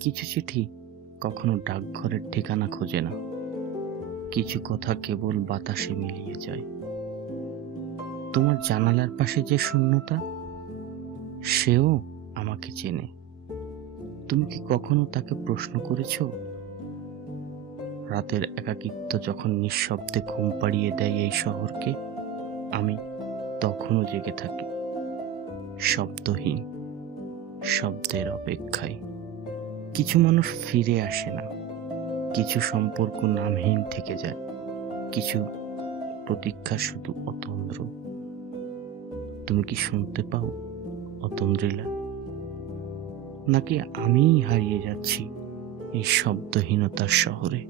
কিছু চিঠি কখনো ডাকঘরের ঠিকানা খোঁজে না। কিছু কথা কেবল বাতাসে মিলিয়ে যায়। তোমার জানালার পাশে যে শূন্যতা, সেও আমাকে চেনে। তুমি কি কখনো তাকে প্রশ্ন করেছ? রাতের একাকিত্ব যখন নিঃশব্দে ঘুম পাড়িয়ে দেয় এই শহরকে, আমি তখনও জেগে থাকি, শব্দহীন। শব্দের অপেক্ষায়। কিছু মানুষ ফিরে আসে না। কিছু সম্পর্ক নামহীন থেকে যায়। কিছু প্রতীক্ষা শুধু অতন্দ্র। তুমি কি শুনতে পাও অতন্দ্রিলা? নাকি আমিই হারিয়ে যাচ্ছি এই শব্দহীনতার শহরে?